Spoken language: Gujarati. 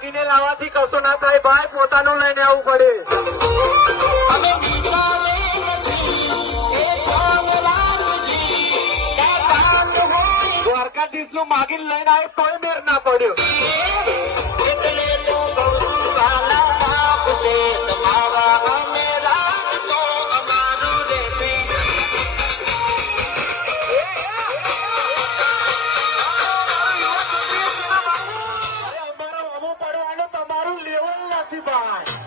માગીને લાવવાથી કશું ના થાય ભાઈ, પોતાનું લઈને આવવું પડે. દ્વારકાધીશ નું માગીને લઈને આવ્યો તોય મેર ના પડ્યો. તમારું લેવલ નથી ભાઈ.